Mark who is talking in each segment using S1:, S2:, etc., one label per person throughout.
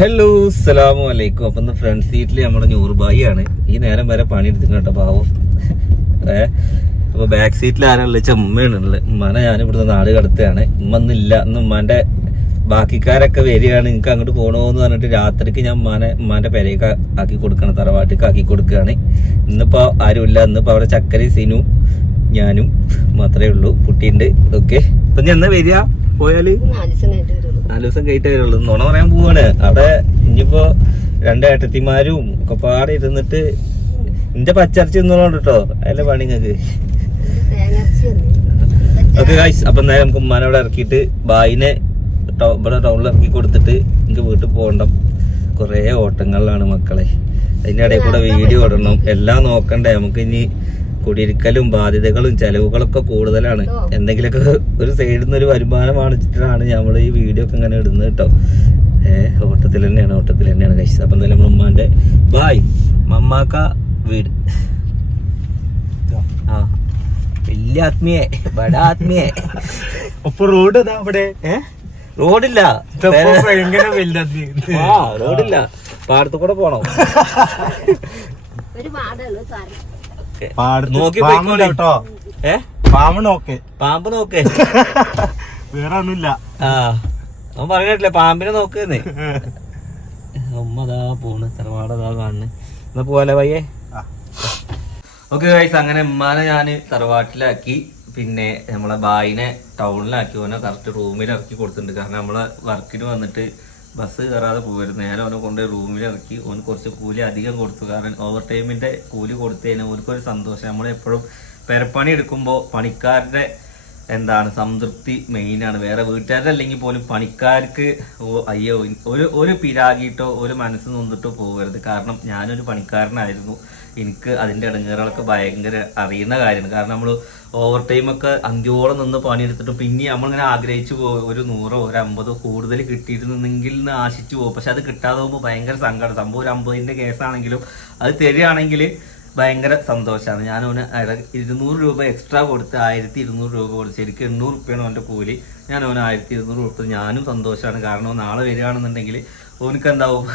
S1: Hello അസ്സലാമു അലൈക്കും. അപ്പൊ ഇന്ന് ഫ്രണ്ട് സീറ്റിൽ നമ്മുടെ നൂറുബായി ആണ്. ഈ നേരം വരെ പണി എടുത്തിട്ട് കേട്ടോ പാവം. ഏ അപ്പൊ ബാക്ക് സീറ്റിൽ ആരാളുള്ള വെച്ചാൽ ഉമ്മയാണ് ഉള്ളത്. ഉമ്മാനെ ഞാൻ ഇവിടുന്ന് നാട് കടത്തുകയാണ്. ഉമ്മ ഇന്നില്ല. ഇന്ന് ഉമ്മാന്റെ ബാക്കിക്കാരൊക്കെ വരികയാണ്. നിങ്ങൾക്ക് അങ്ങോട്ട് പോകണമെന്ന് പറഞ്ഞിട്ട് രാത്രിക്ക് ഞാൻ ഉമ്മാനെ ഉമ്മാന്റെ പെരയൊക്കെ ആക്കി കൊടുക്കണം തറവാട്ടിക്ക് ആക്കി കൊടുക്കുകയാണ്. ഇന്നിപ്പോ ആരുമില്ല. ഇന്നിപ്പോ അവിടെ ചക്കരി സിനു ഞാനും മാത്രമേ ഉള്ളൂ. കുട്ടിയുണ്ട്. ഓക്കെ അപ്പൊ ഞാൻ എന്നാ വരിക? പോയാൽ? നാല് ദിവസം കഴിഞ്ഞിട്ടേ വരുള്ളൂ. നുണ പറയാൻ പോവാണ്. അവിടെ ഇനിയിപ്പോ രണ്ട് ഏട്ടത്തിമാരും ഒക്കെ പാടെ ഇരുന്നിട്ട് എന്റെ പച്ചറച്ചി നിന്നോണ്ട് കേട്ടോ. അതിലെ പണി നിങ്ങക്ക് ഓക്കെ ഗായ്സ് അപ്പൊ നേരെ നമുക്ക് ഉമ്മാനെ അവിടെ ഇറക്കിയിട്ട് ബായിനെ ഇവിടെ ടൗണിൽ ഇറക്കി കൊടുത്തിട്ട് എനിക്ക് വീട്ടിൽ പോകണ്ട. കുറേ ഓട്ടങ്ങളിലാണ് മക്കളെ. അതിന്റെ ഇടയിൽ കൂടെ വീഡിയോ ഇടണം. എല്ലാം നോക്കണ്ടേ? നമുക്ക് ഇനി കുടിയിരിക്കലും ബാധ്യതകളും ചെലവുകളൊക്കെ കൂടുതലാണ്. എന്തെങ്കിലുമൊക്കെ ഒരു സൈഡിൽ നിന്ന് ഒരു വരുമാനം കാണിച്ചിട്ടാണ് നമ്മൾ ഈ വീഡിയോ ഒക്കെ ഇങ്ങനെ ഇടുന്നത് കേട്ടോ. ഏഹ് ഓട്ടത്തിൽ തന്നെയാണ് ഓട്ടത്തിൽ തന്നെയാണ് കഴിച്ചത് അപ്പൊ എന്തായാലും നമ്മൾ ഉമ്മാന്റെ ബായ് മമ്മാക്ക വീട്. ആ വലിയ ആത്മീയെ ബട ആത്മീയ.
S2: അപ്പൊ റോഡ് ഇതാ അവിടെ?
S1: റോഡില്ല. റോഡില്ല. പാടത്തു കൂടെ പോണോ.
S3: ഒരു പാടുള്ളൂ
S2: സാറേ.
S1: നോക്കി.
S2: കേട്ടോ
S1: ഏ?
S2: പാമ്പ് നോക്ക്.
S1: പാമ്പ് നോക്കേ.
S2: വേറെ ഒന്നുമില്ല.
S1: ആ. അവൻ പറഞ്ഞിട്ടില്ലേ പാമ്പിനെ നോക്കുന്നേ ഉമ്മതാ പോണ്. തറവാടതാ കാണുന്നു എന്നാ പോലെ
S2: പയ്യേ.
S1: ഓക്കെ ഗൈസ് അങ്ങനെ ഉമ്മാനെ ഞാൻ തറവാട്ടിലാക്കി. പിന്നെ നമ്മളെ ബായിനെ ടൗണിലാക്കി ഓനെ കറക്റ്റ് റൂമിൽ ഇറക്കി കൊടുത്തിട്ടുണ്ട്. കാരണം നമ്മളെ വർക്കിന് വന്നിട്ട് ബസ് കയറാതെ പോകരുത്. നേരെ അവനെ കൊണ്ട് റൂമിൽ ഇറക്കി. ഓന് കുറച്ച് കൂലി അധികം കൊടുത്തു. കാരണം ഓവർ ടൈമിന്റെ കൂലി കൊടുത്തതിന് ഓർക്കൊരു സന്തോഷം. നമ്മളെപ്പോഴും പെരപ്പണി എടുക്കുമ്പോൾ പണിക്കാരുടെ എന്താണ് സംതൃപ്തി മെയിനാണ് വേറെ വീട്ടുകാരുടെ അല്ലെങ്കിൽ പോലും പണിക്കാർക്ക് അയ്യോ ഒരു ഒരു പിരാകിയിട്ടോ ഒരു മനസ്സ് നൊന്നിട്ടോ പോകരുത്. കാരണം ഞാനൊരു പണിക്കാരനായിരുന്നു. എനിക്ക് അതിന്റെ ഇടങ്ങേറുകളൊക്കെ ഭയങ്കര അറിയുന്ന കാര്യമാണ്. കാരണം നമ്മൾ ഓവർ ടൈമൊക്കെ അന്ത്യോളം നിന്ന് പണിയെടുത്തിട്ട് പിന്നെ നമ്മളിങ്ങനെ ആഗ്രഹിച്ചു പോകും ഒരു നൂറോ ഒരു അമ്പതോ കൂടുതൽ കിട്ടിയിരുന്നെങ്കിൽ എന്ന് ആശിച്ചു പോകും. പക്ഷെ അത് കിട്ടാതെ പോകുമ്പോൾ ഭയങ്കര സങ്കടം. സംഭവം ഒരു അമ്പതിന്റെ കേസാണെങ്കിലും അത് തരികയാണെങ്കിൽ ഭയങ്കര സന്തോഷമാണ് ഞാൻ അവന് ഇരുന്നൂറ് രൂപ എക്സ്ട്രാ കൊടുത്ത് ആയിരത്തി ഇരുന്നൂറ് രൂപ കൊടുത്ത് ശരിക്കും എണ്ണൂറ് റുപ്യാണ് അവന്റെ കൂലി. ഞാൻ അവന് ആയിരത്തി ഇരുന്നൂറ് കൊടുത്ത് ഞാനും സന്തോഷമാണ് കാരണം നാളെ വരികയാണെന്നുണ്ടെങ്കിൽ അവനക്ക് എന്താവും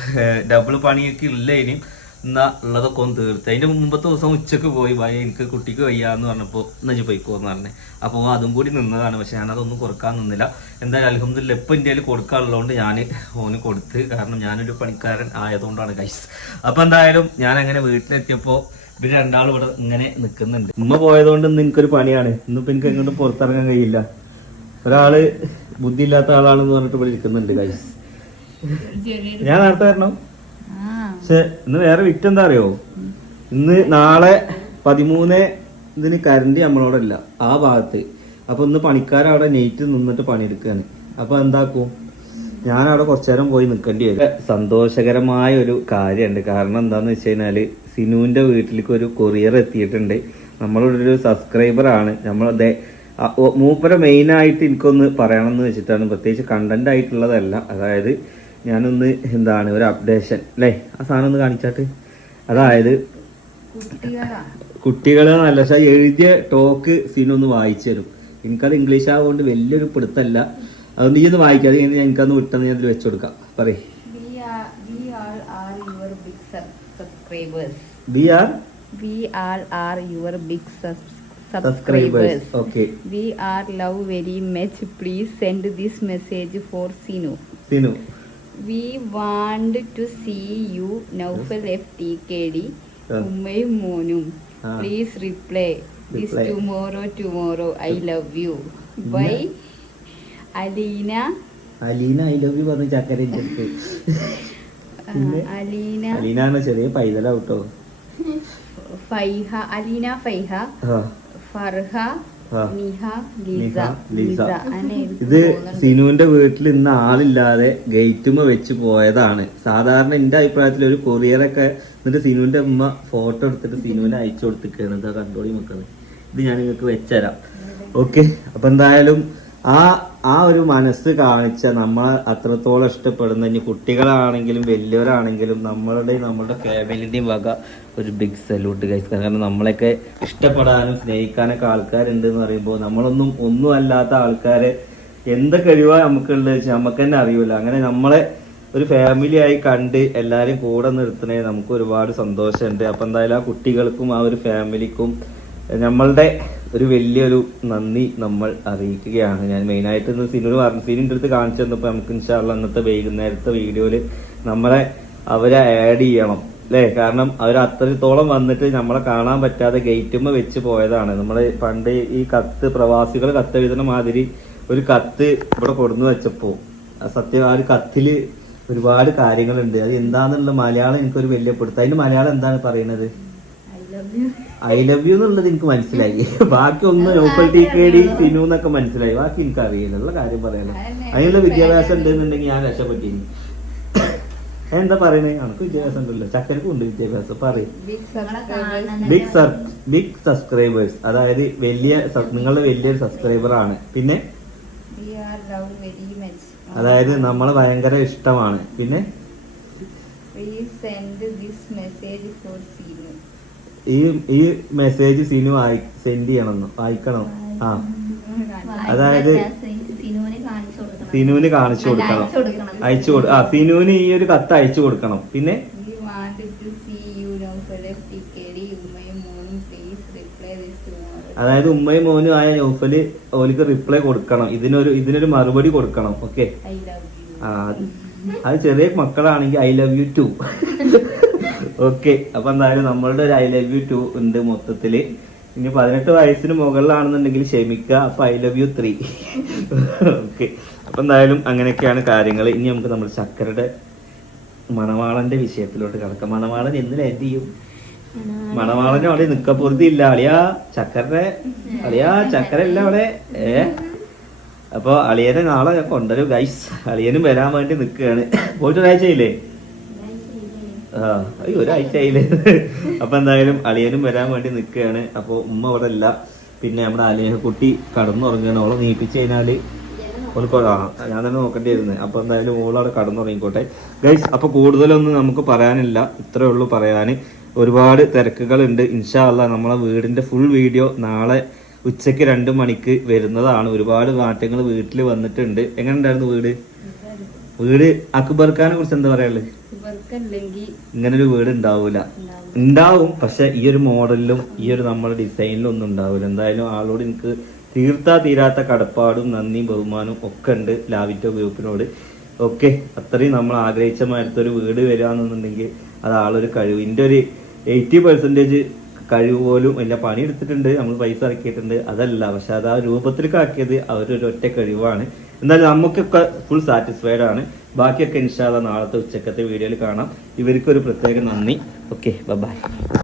S1: ഡബിൾ പണിയൊക്കെ ഇല്ല ഇനിയും. എന്നാ ഉള്ളതൊക്കെ ഒന്ന് തീർത്ത്. അതിന്റെ മുമ്പത്തെ ദിവസം ഉച്ചയ്ക്ക് പോയി. ഭയ എനിക്ക് കുട്ടിക്ക് വയ്യാന്ന് പറഞ്ഞപ്പോൾ എന്നാ ഞാൻ പോയിക്കോന്ന് പറഞ്ഞേ. അപ്പോൾ അതും കൂടി നിന്നതാണ്. പക്ഷെ ഞാൻ അതൊന്നും കൊടുക്കാൻ നിന്നില്ല. എന്തായാലും അലഹമ്മദില്ല ഇപ്പം ഇന്ത്യയിൽ കൊടുക്കാനുള്ളതുകൊണ്ട് ഞാൻ ഓന് കൊടുത്ത്. കാരണം ഞാനൊരു പണിക്കാരൻ ആയതുകൊണ്ടാണ് കൈസ് അപ്പോൾ എന്തായാലും ഞാൻ അങ്ങനെ വീട്ടിലെത്തിയപ്പോൾ ഇവർ രണ്ടാളും ഇവിടെ ഇങ്ങനെ നിൽക്കുന്നുണ്ട്. ഉമ്മ പോയതുകൊണ്ട് ഇന്ന് എനിക്കൊരു പണിയാണ്. ഇന്നിപ്പോ എനിക്ക് എങ്ങോട്ടും പുറത്തിറങ്ങാൻ കഴിയില്ല. ഒരാൾ ബുദ്ധിയില്ലാത്ത ആളാണെന്ന് പറഞ്ഞിട്ട് ഇവിടെ ഇരിക്കുന്നുണ്ട് കൈ ഞാൻ നേരത്തെ വരണം. പക്ഷെ ഇന്ന് വേറെ വിറ്റ് എന്താ അറിയോ? ഇന്ന് നാളെ പതിമൂന്ന് ഇതിന് കരണ്ട് നമ്മളോടല്ല ആ ഭാഗത്ത്. അപ്പൊ ഇന്ന് പണിക്കാരവിടെ നെയ്റ്റ് നിന്നിട്ട് പണിയെടുക്കാണ്. അപ്പൊ എന്താക്കും? ഞാൻ അവിടെ കുറച്ചു നേരം പോയി നിൽക്കേണ്ടി വരും. സന്തോഷകരമായ ഒരു കാര്യമുണ്ട്. കാരണം എന്താന്ന് വെച്ച് കഴിഞ്ഞാൽ സിനുവിന്റെ വീട്ടിലേക്ക് ഒരു കൊറിയർ എത്തിയിട്ടുണ്ട്. നമ്മളുടെ ഒരു സബ്സ്ക്രൈബർ ആണ്. നമ്മളതെ മൂപ്പര മെയിൻ ആയിട്ട് എനിക്കൊന്ന് പറയണമെന്ന് വെച്ചിട്ടാണ്. പ്രത്യേകിച്ച് കണ്ടന്റ് ആയിട്ടുള്ളതല്ല. അതായത് ഞാനൊന്ന് എന്താണ് ഒരു അപ്ഡേഷൻ അല്ലേ? ആ സാധനം ഒന്ന് കാണിച്ചാട്ട്. അതായത് കുട്ടികളെ നല്ല എഴുതിയ ടോക്ക് സീനൊന്ന് വായിച്ചു തരും. എനിക്കത് ഇംഗ്ലീഷ് ആവുകൊണ്ട് വലിയൊരു പിടുത്തല്ല. അത് നീ ഒന്ന് വായിക്കാതെ ഞങ്ങൾക്ക് അന്ന് വിട്ടെന്ന് ഞാൻ അതിൽ വെച്ചു കൊടുക്കാം. പറയേ. ോറോ
S4: I love you.
S1: Bye.
S4: Alina.
S1: Alina I love you പറഞ്ഞു ചക്കര അടുത്ത്
S4: അലീന.
S1: അലീന എന്ന ചെറിയ പൈതൽ ഔട്ടോ
S4: ഫൈഹ അലീന ഫൈഹ. ഫർഹ
S1: ഇത്. സിനുവിന്റെ വീട്ടിൽ ഇന്ന് ആളില്ലാതെ ഗേറ്റുമ വെച്ച് പോയതാണ്. സാധാരണ എന്റെ അഭിപ്രായത്തിൽ ഒരു കൊറിയറൊക്കെ എന്നിട്ട് സിനുവിന്റെ ഉമ്മ ഫോട്ടോ എടുത്തിട്ട് സിനുവിനെ അയച്ചു കൊടുത്തിക്കാണ് ഇതാ കണ്ടോളി മക്കൾ. ഇത് ഞാൻ നിങ്ങൾക്ക് വെച്ചുതരാം ഓക്കെ. അപ്പൊ എന്തായാലും ആ ആ ഒരു മനസ്സ് കാണിച്ച നമ്മൾ അത്രത്തോളം ഇഷ്ടപ്പെടുന്ന ഇനി കുട്ടികളാണെങ്കിലും വലിയവരാണെങ്കിലും നമ്മളുടെ നമ്മളുടെ ഫാമിലിന്റെയും വക ഒരു ബിഗ് സല്യൂട്ട് ഗൈസ് കാരണം നമ്മളെയൊക്കെ ഇഷ്ടപ്പെടാനും സ്നേഹിക്കാനൊക്കെ ആൾക്കാരുണ്ട് എന്ന് പറയുമ്പോൾ നമ്മളൊന്നും ഒന്നും അല്ലാത്ത ആൾക്കാരെ എന്ത് കഴിവാ നമുക്കുള്ളത് വെച്ചാൽ നമുക്ക് തന്നെ അറിയില്ല അങ്ങനെ നമ്മളെ ഒരു ഫാമിലിയായി കണ്ട് എല്ലാവരും കൂടെ നിർത്തണേ നമുക്ക് ഒരുപാട് സന്തോഷമുണ്ട്. അപ്പം എന്തായാലും ആ കുട്ടികൾക്കും ആ ഒരു ഫാമിലിക്കും നമ്മളുടെ ഒരു വലിയൊരു നന്ദി നമ്മൾ അറിയിക്കുകയാണ്. ഞാൻ മെയിനായിട്ട് ഇന്ന് സിനിമ പറഞ്ഞു സീനിന്റെ അടുത്ത് കാണിച്ചു തന്നപ്പോൾ നമുക്ക് ഇൻഷാല്ല അന്നത്തെ വൈകുന്നേരത്തെ വീഡിയോയിൽ നമ്മളെ അവരെ ആഡ് ചെയ്യണം അല്ലേ കാരണം അവർ അത്രത്തോളം വന്നിട്ട് നമ്മളെ കാണാൻ പറ്റാതെ ഗേറ്റുമ്മ വെച്ച് പോയതാണ്. നമ്മൾ പണ്ട് ഈ കത്ത് പ്രവാസികൾ കത്ത് എഴുതുന്ന മാതിരി ഒരു കത്ത് ഇവിടെ കൊടുന്നു വെച്ചപ്പോൾ സത്യം ആ ഒരു കത്തിൽ ഒരുപാട് കാര്യങ്ങളുണ്ട്. അത് എന്താണെന്നുള്ള മലയാളം എനിക്കൊരു വലിയ പിടുത്തം അതിന് മലയാളം എന്താണ് പറയുന്നത്
S4: ഐ ലവ് യു
S1: എന്നുള്ളത് എനിക്ക് മനസ്സിലായി. ബാക്കി ഒന്ന് Nofal T K D Sinu എന്നൊക്കെ മനസ്സിലായി. ബാക്കി എനിക്ക് അറിയില്ല കാര്യം പറയാനോ അതിനുള്ള വിദ്യാഭ്യാസം ഉണ്ടെന്നുണ്ടെങ്കിൽ ഞാൻ രക്ഷപ്പെട്ടിരുന്നു എന്താ പറയണേ? നമുക്ക് വിദ്യാഭ്യാസം ഉണ്ടല്ലോ ചക്കനക്കും ഉണ്ട് വിദ്യാഭ്യാസം. പറയും.
S4: ബിഗ്
S1: സർ ബിഗ് സബ്സ്ക്രൈബേഴ്സ് അതായത് വലിയ നിങ്ങളുടെ വലിയൊരു സബ്സ്ക്രൈബർ ആണ്. പിന്നെ?
S4: മച്ച്
S1: അതായത് നമ്മളെ ഭയങ്കര ഇഷ്ടമാണ്. പിന്നെ? ഈ ഈ മെസ്സേജ് സിനു സെൻഡ് ചെയ്യണം വായിക്കണം ആ. അതായത്
S3: സിനുവിനെ കാണിച്ചു കൊടുക്കണം. അയച്ചു.
S1: കൊടു ആ സിനുവിന് ഈ ഒരു കത്ത് അയച്ചു കൊടുക്കണം. പിന്നെ? അതായത് ഉമ്മയും മോനും ആയ നൗഫൽ ഓലിക്ക് റിപ്ലൈ കൊടുക്കണം. ഇതിനൊരു ഇതിനൊരു മറുപടി കൊടുക്കണം. ഓക്കെ
S4: ഐ ലവ് യു
S1: ആ അത് ചെറിയ മക്കളാണെങ്കിൽ I love you two okay അപ്പൊ എന്തായാലും നമ്മളുടെ ഒരു ഐ ലവ് യു ടു ഉണ്ട് മൊത്തത്തിൽ. ഇനി പതിനെട്ട് വയസ്സിന് മുകളിലാണെന്നുണ്ടെങ്കിൽ ക്ഷമിക്കുക അപ്പൊ I love you three okay അപ്പൊ എന്തായാലും അങ്ങനെയൊക്കെയാണ് കാര്യങ്ങൾ ഇനി നമുക്ക് നമ്മൾ ചക്കരയുടെ മണവാളന്റെ വിഷയത്തിലോട്ട് കിടക്കാം. മണവാളൻ എന്ന് ലാൻഡ് ചെയ്യും? മണവാളന് അവിടെ നിക്കപ്പുറത്തി ഇല്ല. അളിയാ ചക്കരയുടെ അളിയാ ചക്കര ഇല്ല അവിടെ? ഏ? അപ്പൊ അളിയനെ നാളെ കൊണ്ടുവരും. ഗൈസ് അളിയനും വരാൻ വേണ്ടി നിൽക്കുകയാണ്. പോയിട്ട് ഒരാഴ്ചയില്ലേ ആ അയ്യോ ഒരാഴ്ചയിൽ അപ്പൊ എന്തായാലും അളിയനും വരാൻ വേണ്ടി നിൽക്കുകയാണ്. അപ്പൊ ഉമ്മ അവിടെ ഇല്ല. പിന്നെ നമ്മുടെ അലിയനെ കുട്ടി കടന്നുറങ്ങുകയാണ്. ഓളെ നീപ്പിച്ചു കഴിഞ്ഞാൽ ഓൾക്ക് ഞാൻ തന്നെ നോക്കേണ്ടിയിരുന്നു അപ്പൊ എന്തായാലും ഓളവിടെ കടന്നുറങ്ങിക്കോട്ടെ. ഗൈസ് അപ്പൊ കൂടുതലൊന്നും നമുക്ക് പറയാനില്ല. ഇത്രേ ഉള്ളൂ പറയാന്. ഒരുപാട് തിരക്കുകളുണ്ട്. ഇൻഷാ അല്ല നമ്മളെ വീടിന്റെ ഫുൾ വീഡിയോ നാളെ ഉച്ചയ്ക്ക് രണ്ട് മണിക്ക് വരുന്നതാണ്. ഒരുപാട് മാറ്റങ്ങൾ വീട്ടിൽ വന്നിട്ടുണ്ട്. എങ്ങനെ ഉണ്ടായിരുന്നു വീട്? വീട് അക്ബർഖാനെ കുറിച്ച് എന്താ പറയാനുള്ളത്
S4: ഇങ്ങനെ
S1: ഒരു വീട് ഉണ്ടാവൂല. ഉണ്ടാവും പക്ഷെ ഈ ഒരു മോഡലിലും ഈ ഒരു നമ്മുടെ ഡിസൈനിലും ഒന്നും ഉണ്ടാവില്ല എന്തായാലും ആളോട് എനിക്ക് തീർത്താ തീരാത്ത കടപ്പാടും നന്ദിയും ബഹുമാനവും ഒക്കെ ഉണ്ട് ലാവിറ്റോ ഗ്രൂപ്പിനോട്. ഓക്കെ അത്രയും നമ്മൾ ആഗ്രഹിച്ച മാരത്തെ ഒരു വീട് വരികയാണെന്നുണ്ടെങ്കിൽ അത് ആളൊരു കഴിവ്. ഇതിന്റെ ഒരു എയ്റ്റി പെർസെന്റേജ് കഴിവ് പോലും പണി പണിയെടുത്തിട്ടുണ്ട് നമ്മൾ പൈസ ഇറക്കിയിട്ടുണ്ട്. അതല്ല പക്ഷെ അത് ആ രൂപത്തിലേക്ക് ആക്കിയത് അവരൊരു ഒറ്റ കഴിവാണ്. എന്നാലും നമുക്കൊക്കെ ഫുൾ സാറ്റിസ്ഫൈഡ് ആണ്. ബാക്കിയൊക്കെ ഇൻഷാല്ല നാളത്തെ ഉച്ചക്കത്തെ വീഡിയോയിൽ കാണാം. ഇവർക്കൊരു പ്രത്യേക നന്ദി. Okay bye